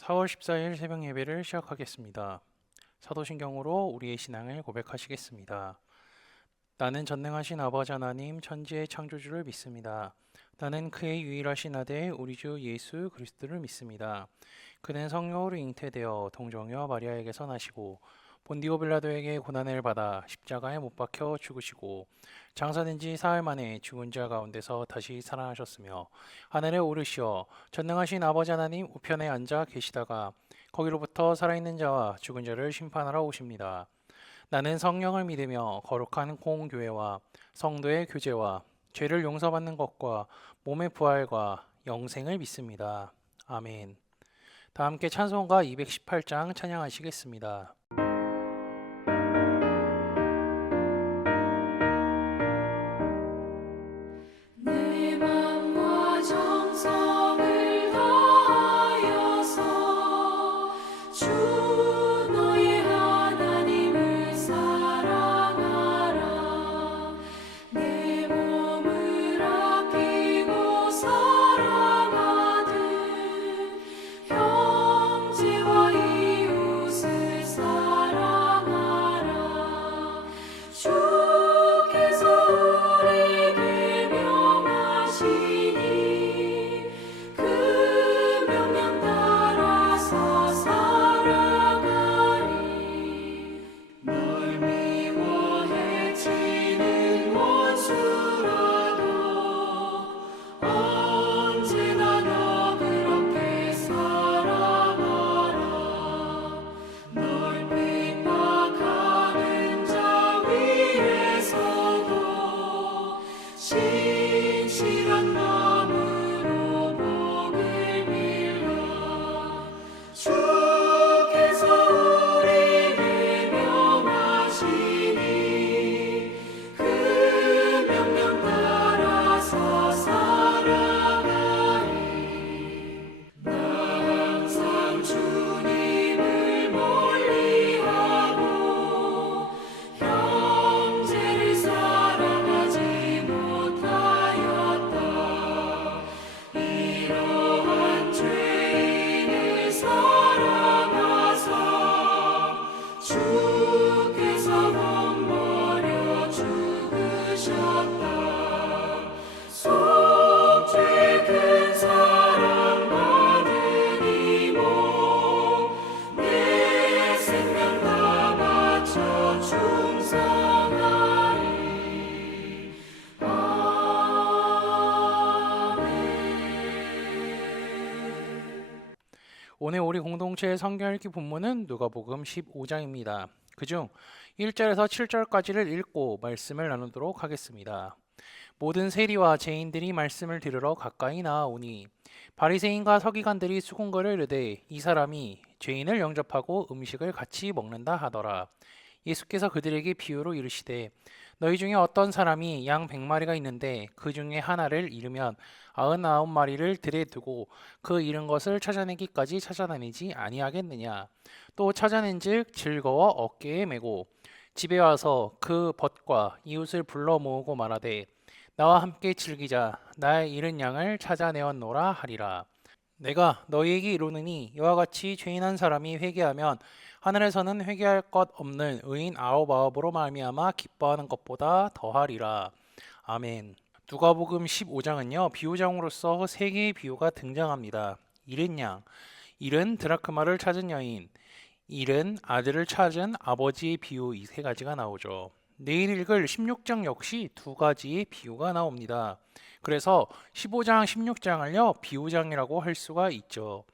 4월 14일 새벽 예배를 시작하겠습니다. 사도신경으로 우리의 신앙을 고백하시겠습니다. 나는 전능하신 아버지 하나님 천지의 창조주를 믿습니다. 나는 그의 유일하신 아들 우리 주 예수 그리스도를 믿습니다. 그는 성령으로 잉태되어 동정녀 마리아에게서 나시고 본디오 빌라도에게 고난을 받아 십자가에 못 박혀 죽으시고 장사된 지 사흘 만에 죽은 자 가운데서 다시 살아나셨으며 하늘에 오르시어 전능하신 아버지 하나님 우편에 앉아 계시다가 거기로부터 살아있는 자와 죽은 자를 심판하러 오십니다. 나는 성령을 믿으며 거룩한 공교회와 성도의 교제와 죄를 용서받는 것과 몸의 부활과 영생을 믿습니다. 아멘. 다 함께 찬송가 218장 찬양하시겠습니다. 내 맘과 정성을 다하여서 주 너의 하나님을 사랑하라. 내 몸을 아끼고 사랑하듯 형제와 이웃을 사랑하라. 주께서 우리에게 명하시니 그 명령 따라서 살아가리. 널 미워해 치는 원수라도 언제나 너 그렇게 사랑하라. 널 핍박하는 자 위에서도 신실한 마음으로 복을 빌라. 주께서 우리에게 명하시니 그 명령 따라서 살아가리. 나 항상 주님을 멀리하고 형제를 사랑하지 못하였다. 이러한 죄인을 사랑하사 주께서 몸버려 죽으셨다. 속죄 큰 사랑 받은 이모 내 생명 다 바쳐 충성하리. 아멘. 오늘 우리 공동체의 성경 읽기 본문은 누가복음 15장입니다. 그중 1절에서 7절까지를 읽고 말씀을 나누도록 하겠습니다. 모든 세리와 죄인들이 말씀을 들으러 가까이 나아오니 바리새인과 서기관들이 수군거려 이르되 이 사람이 죄인을 영접하고 음식을 같이 먹는다 하더라. 예수께서 그들에게 비유로 이르시되 너희 중에 어떤 사람이 양 100마리가 있는데 그 중에 하나를 잃으면 99마리를 들에 두고 그 잃은 것을 찾아내기까지 찾아다니지 아니하겠느냐. 또 찾아낸즉 즐거워 어깨에 메고 집에 와서 그 벗과 이웃을 불러 모으고 말하되 나와 함께 즐기자. 나의 잃은 양을 찾아내었노라 하리라. 내가 너희에게 이르노니 이와 같이 죄인 한 사람이 회개하면 하늘에서는 회개할 것 없는 의인 아홉으로 말미암아 기뻐하는 것보다 더하리라. 아멘. 누가복음 15장은요 비유장으로서 세 개의 비유가 등장합니다. 잃은 양, 잃은 드라크마를 찾은 여인, 잃은 아들을 찾은 아버지의 비유, 이 세 가지가 나오죠. 내일 읽을 16장 역시 두 가지의 비유가 나옵니다. 그래서 15장, 16장을요 비유장이라고 할 수가 있죠.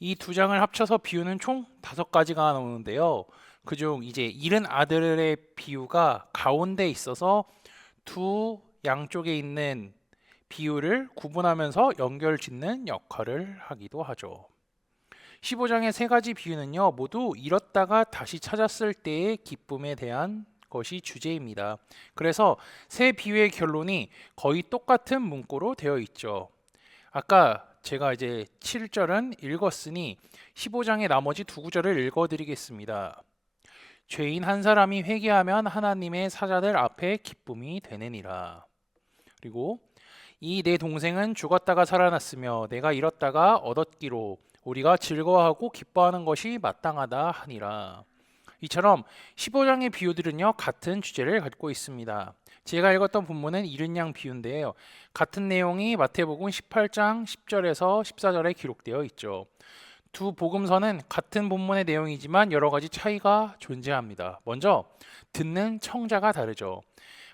이 두 장을 합쳐서 비유는 총 5가지가 나오는데요. 그중 이제 잃은 아들의 비유가 가운데 있어서 두 양쪽에 있는 비유를 구분하면서 연결 짓는 역할을 하기도 하죠. 15장의 세 가지 비유는요, 모두 잃었다가 다시 찾았을 때의 기쁨에 대한 것이 주제입니다. 그래서 세 비유의 결론이 거의 똑같은 문구로 되어 있죠. 아까 제가 이제 7절은 읽었으니 15장의 나머지 두 구절을 읽어드리겠습니다. 죄인 한 사람이 회개하면 하나님의 사자들 앞에 기쁨이 되느니라. 그리고 이 내 동생은 죽었다가 살아났으며 내가 잃었다가 얻었기로 우리가 즐거워하고 기뻐하는 것이 마땅하다 하니라. 이처럼 15장의 비유들은요, 같은 주제를 갖고 있습니다. 제가 읽었던 본문은 이른 양 비유인데요. 같은 내용이 마태복음 18장 10절에서 14절에 기록되어 있죠. 두 복음서는 같은 본문의 내용이지만 여러 가지 차이가 존재합니다. 먼저 듣는 청자가 다르죠.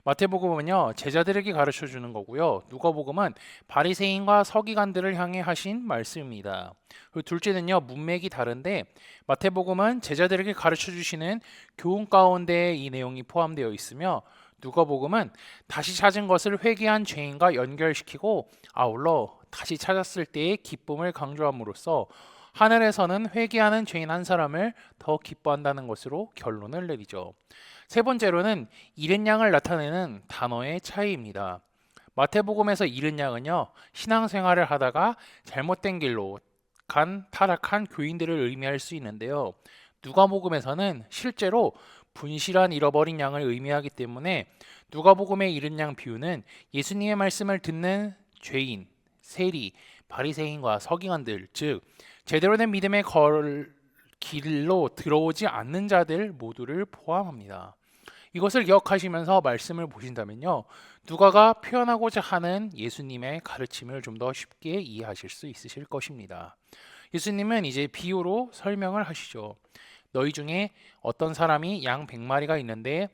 마태복음은요, 제자들에게 가르쳐 주는 거고요. 누가복음은 바리새인과 서기관들을 향해 하신 말씀입니다. 그리고 둘째는요, 문맥이 다른데 마태복음은 제자들에게 가르쳐 주시는 교훈 가운데 이 내용이 포함되어 있으며 누가복음은 다시 찾은 것을 회개한 죄인과 연결시키고 아울러 다시 찾았을 때의 기쁨을 강조함으로써 하늘에서는 회개하는 죄인 한 사람을 더 기뻐한다는 것으로 결론을 내리죠. 세 번째로는 이른 양을 나타내는 단어의 차이입니다. 마태복음에서 이른 양은요, 신앙생활을 하다가 잘못된 길로 간 타락한 교인들을 의미할 수 있는데요. 누가복음에서는 실제로 분실한 잃어버린 양을 의미하기 때문에 누가복음의 이른 양 비유는 예수님의 말씀을 듣는 죄인, 세리, 바리새인과 서기관들, 즉 제대로 된 믿음의 길로 들어오지 않는 자들 모두를 포함합니다. 이것을 기억하시면서 말씀을 보신다면요, 누가가 표현하고자 하는 예수님의 가르침을 좀 더 쉽게 이해하실 수 있으실 것입니다. 예수님은 이제 비유로 설명을 하시죠. 너희 중에 어떤 사람이 양 100마리가 있는데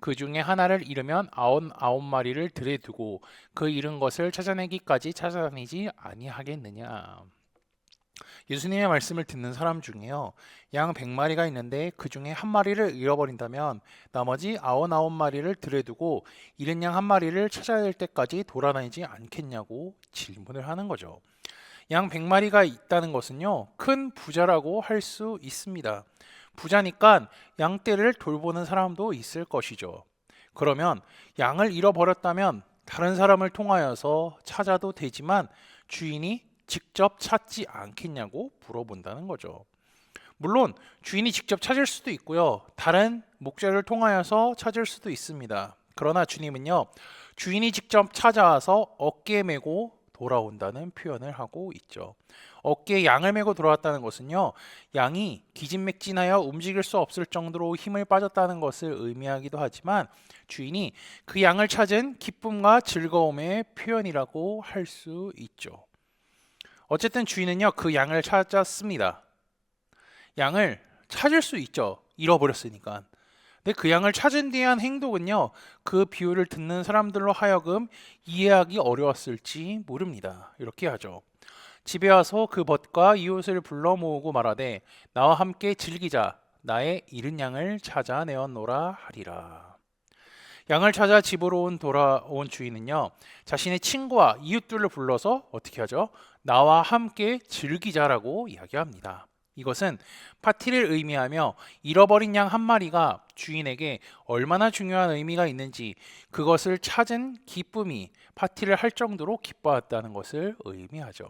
그 중에 하나를 잃으면 99마리를 들에 두고 그 잃은 것을 찾아내기까지 찾아다니지 아니하겠느냐. 예수님의 말씀을 듣는 사람 중에요, 양 100마리가 있는데 그 중에 한 마리를 잃어버린다면 나머지 99마리를 들에 두고 잃은 양 한 마리를 찾아야 될 때까지 돌아다니지 않겠냐고 질문을 하는 거죠. 양 100마리가 있다는 것은요, 큰 부자라고 할 수 있습니다. 부자니까 양떼를 돌보는 사람도 있을 것이죠. 그러면 양을 잃어버렸다면 다른 사람을 통하여서 찾아도 되지만 주인이 직접 찾지 않겠냐고 물어본다는 거죠. 물론 주인이 직접 찾을 수도 있고요, 다른 목자를 통하여서 찾을 수도 있습니다. 그러나 주님은요, 주인이 직접 찾아와서 어깨에 메고 돌아온다는 표현을 하고 있죠. 어깨에 양을 메고 돌아왔다는 것은요, 양이 기진맥진하여 움직일 수 없을 정도로 힘을 빠졌다는 것을 의미하기도 하지만 주인이 그 양을 찾은 기쁨과 즐거움의 표현이라고 할 수 있죠. 어쨌든 주인은요, 그 양을 찾았습니다. 양을 찾을 수 있죠, 잃어버렸으니까. 근데 그 양을 찾은 뒤에 한 행동은요, 그 비유를 듣는 사람들로 하여금 이해하기 어려웠을지 모릅니다. 이렇게 하죠. 집에 와서 그 벗과 이웃을 불러 모으고 말하되 나와 함께 즐기자, 나의 잃은 양을 찾아내었노라 하리라. 양을 찾아 집으로 돌아온 주인은요, 자신의 친구와 이웃들을 불러서 어떻게 하죠? 나와 함께 즐기자라고 이야기합니다. 이것은 파티를 의미하며 잃어버린 양 한 마리가 주인에게 얼마나 중요한 의미가 있는지, 그것을 찾은 기쁨이 파티를 할 정도로 기뻐했다는 것을 의미하죠.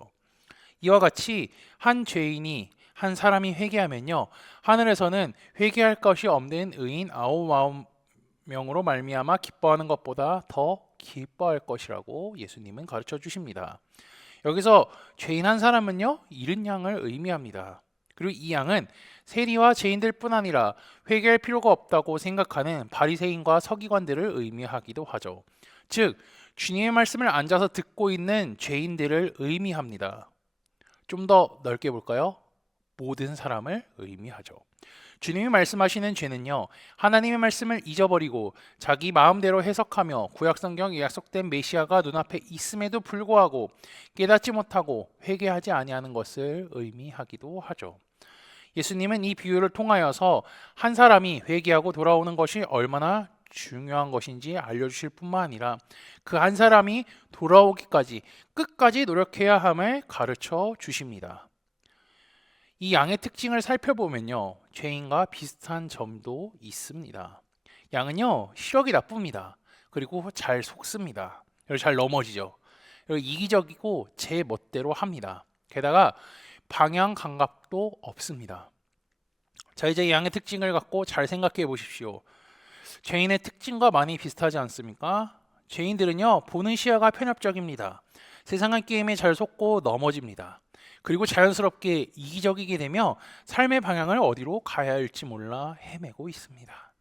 이와 같이 한 죄인이 한 사람이 회개하면요, 하늘에서는 회개할 것이 없는 의인 99명으로 말미암아 기뻐하는 것보다 더 기뻐할 것이라고 예수님은 가르쳐 주십니다. 여기서 죄인 한 사람은요, 잃은 양을 의미합니다. 그리고 이 양은 세리와 죄인들 뿐 아니라 회개할 필요가 없다고 생각하는 바리새인과 서기관들을 의미하기도 하죠. 즉 주님의 말씀을 앉아서 듣고 있는 죄인들을 의미합니다. 좀 더 넓게 볼까요? 모든 사람을 의미하죠. 주님이 말씀하시는 죄는요, 하나님의 말씀을 잊어버리고 자기 마음대로 해석하며 구약성경에 약속된 메시아가 눈앞에 있음에도 불구하고 깨닫지 못하고 회개하지 아니하는 것을 의미하기도 하죠. 예수님은 이 비유를 통하여서 한 사람이 회개하고 돌아오는 것이 얼마나 중요한 것인지 알려주실 뿐만 아니라 그 한 사람이 돌아오기까지 끝까지 노력해야 함을 가르쳐 주십니다. 이 양의 특징을 살펴보면요, 죄인과 비슷한 점도 있습니다. 양은요, 시력이 나쁩니다. 그리고 잘 속습니다. 그리고 잘 넘어지죠. 그리고 이기적이고 제 멋대로 합니다. 게다가 방향 감각도 없습니다. 자, 이제 양의 특징을 갖고 잘 생각해 보십시오. 죄인의 특징과 많이 비슷하지 않습니까? 죄인들은요, 보는 시야가 편협적입니다. 세상의 게임에 잘 속고 넘어집니다. 그리고 자연스럽게 이기적이게 되며 삶의 방향을 어디로 가야 할지 몰라 헤매고 있습니다.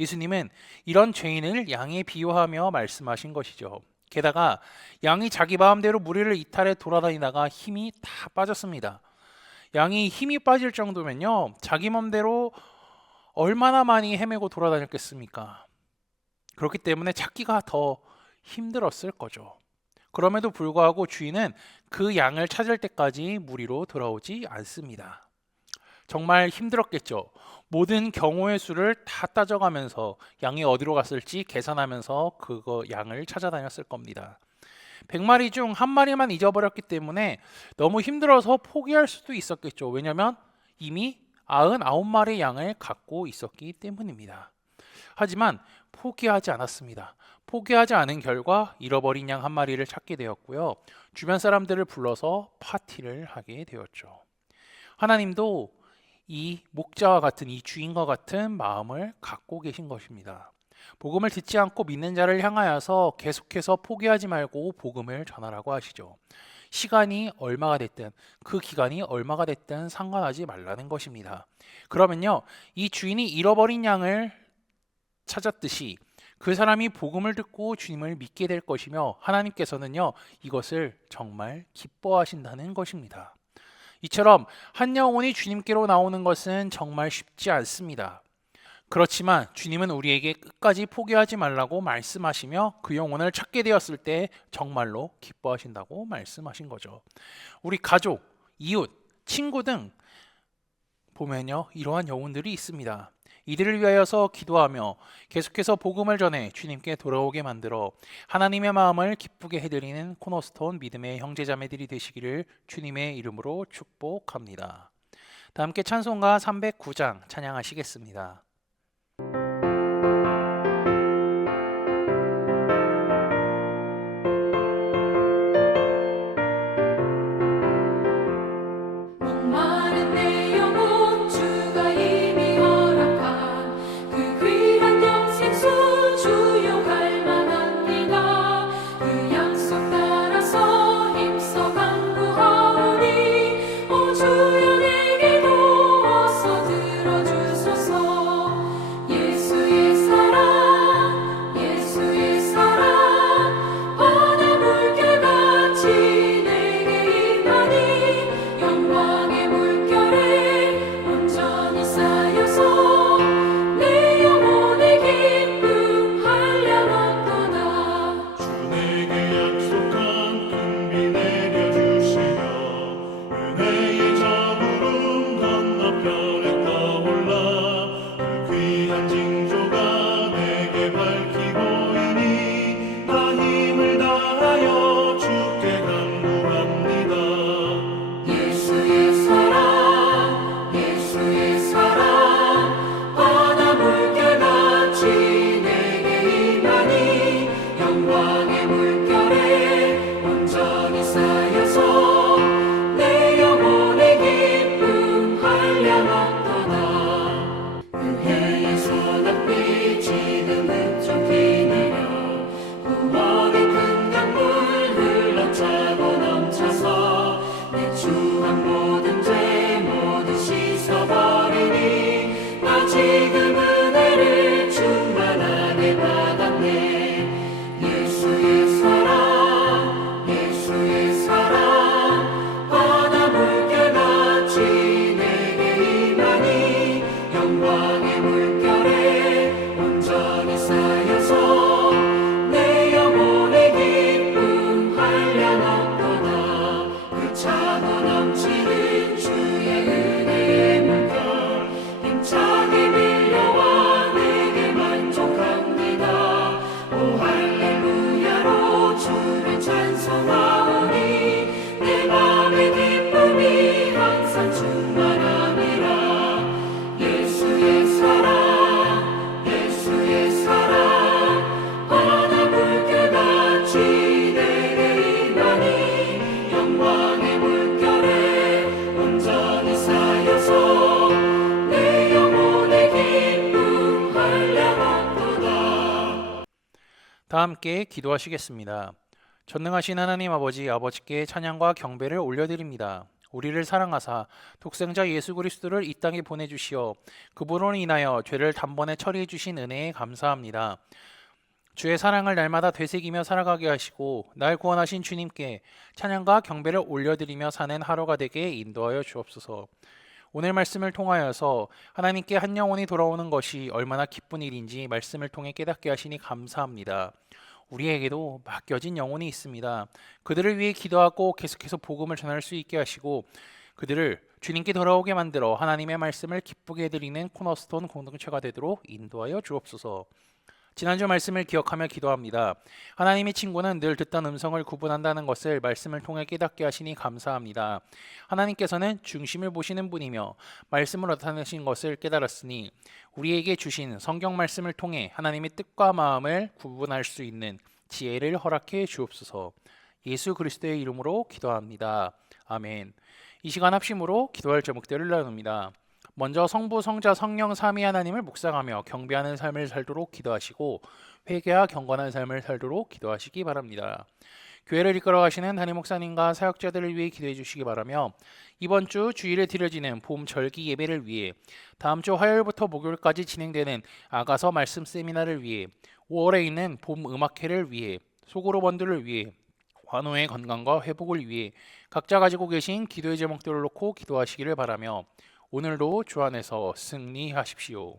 예수님은 이런 죄인을 양에 비유하며 말씀하신 것이죠. 게다가 양이 자기 마음대로 무리를 이탈해 돌아다니다가 힘이 다 빠졌습니다. 양이 힘이 빠질 정도면요, 자기 맘대로 얼마나 많이 헤매고 돌아다녔겠습니까? 그렇기 때문에 찾기가 더 힘들었을 거죠. 그럼에도 불구하고 주인은 그 양을 찾을 때까지 무리로 돌아오지 않습니다. 정말 힘들었겠죠. 모든 경우의 수를 다 따져가면서 양이 어디로 갔을지 계산하면서 그거 양을 찾아다녔을 겁니다. 100마리 중 한 마리만 잊어버렸기 때문에 너무 힘들어서 포기할 수도 있었겠죠. 왜냐하면 이미 99마리의 양을 갖고 있었기 때문입니다. 하지만 포기하지 않았습니다. 포기하지 않은 결과 잃어버린 양 한 마리를 찾게 되었고요. 주변 사람들을 불러서 파티를 하게 되었죠. 하나님도 이 목자와 같은, 이 주인과 같은 마음을 갖고 계신 것입니다. 복음을 듣지 않고 믿는 자를 향하여서 계속해서 포기하지 말고 복음을 전하라고 하시죠. 시간이 얼마가 됐든, 그 기간이 얼마가 됐든 상관하지 말라는 것입니다. 그러면요, 이 주인이 잃어버린 양을 찾았듯이 그 사람이 복음을 듣고 주님을 믿게 될 것이며, 하나님께서는요, 이것을 정말 기뻐하신다는 것입니다. 이처럼 한 영혼이 주님께로 나오는 것은 정말 쉽지 않습니다. 그렇지만 주님은 우리에게 끝까지 포기하지 말라고 말씀하시며 그 영혼을 찾게 되었을 때 정말로 기뻐하신다고 말씀하신 거죠. 우리 가족, 이웃, 친구 등 보면요, 이러한 영혼들이 있습니다. 이들을 위하여서 기도하며 계속해서 복음을 전해 주님께 돌아오게 만들어 하나님의 마음을 기쁘게 해드리는 코너스톤 믿음의 형제자매들이 되시기를 주님의 이름으로 축복합니다. 다 함께 찬송가 309장 찬양하시겠습니다. 목마른 내 영혼 주가 이미 허락한 그 귀한 영생수 주용할 만합니다. 그 약속 따라서 힘써 간구하오니 오 주여 내게도 어서 들어주소서. 예수의 사랑 예수의 사랑 바다 물결같이 내게 임하니 영광의 물결에 온전히 쌓여서 내 영혼의 기쁨 한량없도다. 주 내게 약속한 큰 비 내려주시며 은혜의 저구름 건너편에 떠올라 그 귀한 징조가 내게 밝히 보이니 나 힘을 다하여 주께 간구합니다. 예수의 사랑 예수의 사랑 바다 물결같이 내게 임하니 영광의 물결에 온전히 쌓여서 내 영혼의 기쁨 한량없도다. 은혜의 소낙비 지금 흡족히 내려 구원의 큰 강물 흘러차고 넘쳐서 내 추한 모든 죄 모두 씻어버리니 나 지금 은혜를 충만하게 받았네. 예수의 사랑 예수의 사랑 바다 물결같이 내게 임하니 영광의 물결에 온전히 쌓여서 내 영혼의 기쁨 한량없도다. 그 차고 넘치는 주의 은혜의 물결 힘차게 밀려와 내게 만족합니다. 오 할렐루야로 주를 찬송하오니 내 맘의 기쁨이 항상 충만함이라. 예수의 사랑 예수의 사랑 바다 물결같이 내게 임하니 영광의 물결에 온전히 쌓여서 내 영혼의 기쁨 한량없도다. 다 함께 기도하시겠습니다. 전능하신 하나님 아버지께 찬양과 경배를 올려드립니다. 우리를 사랑하사 독생자 예수 그리스도를 이 땅에 보내주시어 그분으로 인하여 죄를 단번에 처리해 주신 은혜에 감사합니다. 주의 사랑을 날마다 되새기며 살아가게 하시고 날 구원하신 주님께 찬양과 경배를 올려드리며 사는 하루가 되게 인도하여 주옵소서. 오늘 말씀을 통하여서 하나님께 한 영혼이 돌아오는 것이 얼마나 기쁜 일인지 말씀을 통해 깨닫게 하시니 감사합니다. 우리에게도 맡겨진 영혼이 있습니다. 그들을 위해 기도하고 계속해서 복음을 전할 수 있게 하시고 그들을 주님께 돌아오게 만들어 하나님의 말씀을 기쁘게 해드리는 코너스톤 공동체가 되도록 인도하여 주옵소서. 지난주 말씀을 기억하며 기도합니다. 하나님의 친구는 늘 듣던 음성을 구분한다는 것을 말씀을 통해 깨닫게 하시니 감사합니다. 하나님께서는 중심을 보시는 분이며 말씀을 나타내신 것을 깨달았으니 우리에게 주신 성경 말씀을 통해 하나님의 뜻과 마음을 구분할 수 있는 지혜를 허락해 주옵소서. 예수 그리스도의 이름으로 기도합니다. 아멘. 이 시간 합심으로 기도할 제목들을 나눕니다. 먼저 성부, 성자, 성령 삼위 하나님을 묵상하며 경배하는 삶을 살도록 기도하시고 회개와 경건한 삶을 살도록 기도하시기 바랍니다. 교회를 이끌어 가시는 담임 목사님과 사역자들을 위해 기도해 주시기 바라며 이번 주 주일에 드려지는 봄 절기 예배를 위해 다음 주 화요일부터 목요일까지 진행되는 아가서 말씀 세미나를 위해 5월에 있는 봄 음악회를 위해 소그룹 원들을 위해 환우의 건강과 회복을 위해 각자 가지고 계신 기도의 제목들을 놓고 기도하시기를 바라며 오늘도 주 안에서 승리하십시오.